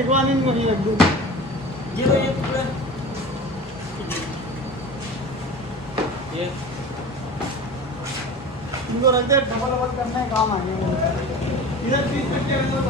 लिखवाने इनको नहीं रख दूँ जीरो ये टुकड़ा ये इनको रख दे डबल डबल करने काम आएंगे इधर 30 50 अंदर